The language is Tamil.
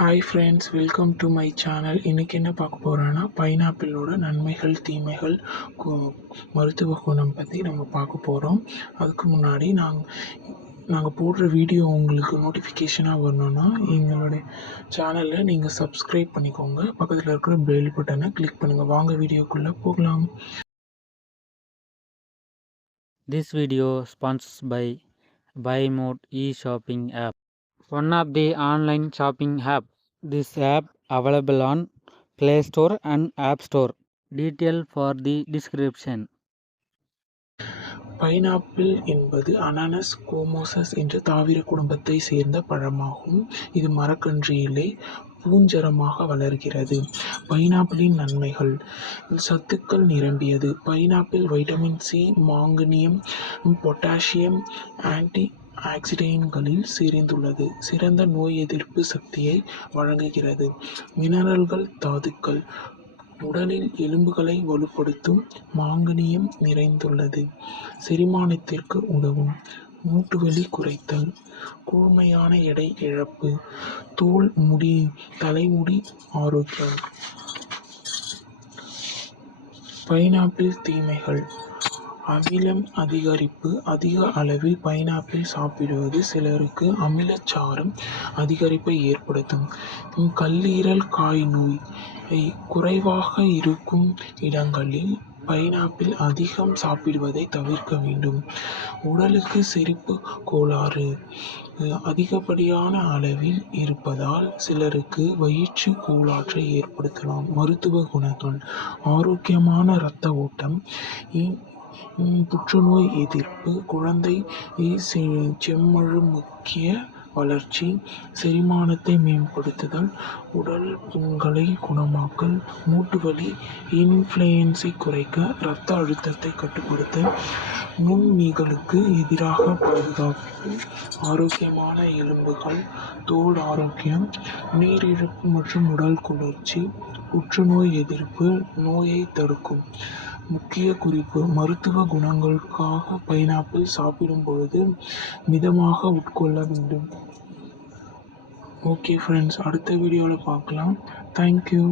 Hi friends, welcome to my channel. இன்றைக்கி என்ன பார்க்க போகிறோன்னா, பைனாப்பிளோட நன்மைகள், தீமைகள், மருத்துவ குணம் பற்றி நம்ம பார்க்க போகிறோம். அதுக்கு முன்னாடி நாங்கள் போடுற வீடியோ உங்களுக்கு நோட்டிஃபிகேஷனாக வரணுன்னா எங்களுடைய சேனலில் நீங்கள் சப்ஸ்கிரைப் பண்ணிக்கோங்க. பக்கத்தில் இருக்கிற பெல் பட்டனை கிளிக் பண்ணுங்கள். வாங்க வீடியோக்குள்ளே போகலாம். This video sponsored by BuyMode e-shopping app, one of the online shopping app. This app available on Play Store and App Store. Detail for the description. Pineapple என்பது அனானஸ் கோமோசஸ் என்ற தாவர குடும்பத்தை சேர்ந்த பழமாகும். இது மரக்கன்றியிலே பூஞ்சரமாக வளர்கிறது. பைனாப்பிளின் நன்மைகள்: சத்துக்கள் நிரம்பியது. பைனாப்பிள் வைட்டமின் சி, மாங்கனீயம், பொட்டாசியம், ஆன்டி ஆக்சிடென்ட்களில் நிறைந்துள்ளது. சிறந்த நோய் எதிர்ப்பு சக்தியை வழங்குகிறது. மினரல்கள், தாதுக்கள்: உடலில் எலும்புகளை வலுப்படுத்தும் மாங்கனீயம் நிறைந்துள்ளது. செரிமானத்திற்கு உதவும். மூட்டுவலி குறைத்தல், கூர்மையான எடை இழப்பு, தோல், முடி, தலைமுடி ஆரோக்கியம். பைனாப்பிள் தீமைகள்: அமிலம் அதிகரிப்பு. அதிக அளவில் பைனாப்பிள் சாப்பிடுவது சிலருக்கு அமிலச்சாரம் அதிகரிப்பை ஏற்படுத்தும். கல்லீரல் காய் நோய் குறைவாக இருக்கும் இடங்களில் பைனாப்பிள் அதிகம் சாப்பிடுவதை தவிர்க்க வேண்டும். உடலுக்கு செரிப்பு கோளாறு அதிகப்படியான அளவில் இருப்பதால் சிலருக்கு வயிற்று கோளாற்றை ஏற்படுத்தலாம். மருத்துவ குணங்கள்: ஆரோக்கியமான இரத்த ஓட்டம், புற்றுநோய் எதிர்ப்பு, குழந்தை செம்மழுமுக்கிய வளர்ச்சி, செரிமானத்தை மேம்படுத்துதல், உடல் புண்களை குணமாக்கல், மூட்டுவலி, இன்ஃப்ளூயன்ஸை குறைக்க, இரத்த அழுத்தத்தை கட்டுப்படுத்த, நுண்ணிகளுக்கு எதிராக பாதுகாப்பு, ஆரோக்கியமான எலும்புகள், தோல் ஆரோக்கியம், நீரிழப்பு மற்றும் உடல் குளிர்ச்சி, புற்றுநோய் எதிர்ப்பு, நோயை தடுக்கும். முக்கிய குறிப்பு: மருத்துவ குணங்களுக்காக பைனாப்பிள் சாப்பிடும் பொழுது மிதமாக உட்கொள்ள வேண்டும். ஓகே ஃப்ரெண்ட்ஸ், அடுத்த வீடியோவில் பார்க்கலாம். தேங்க்யூ.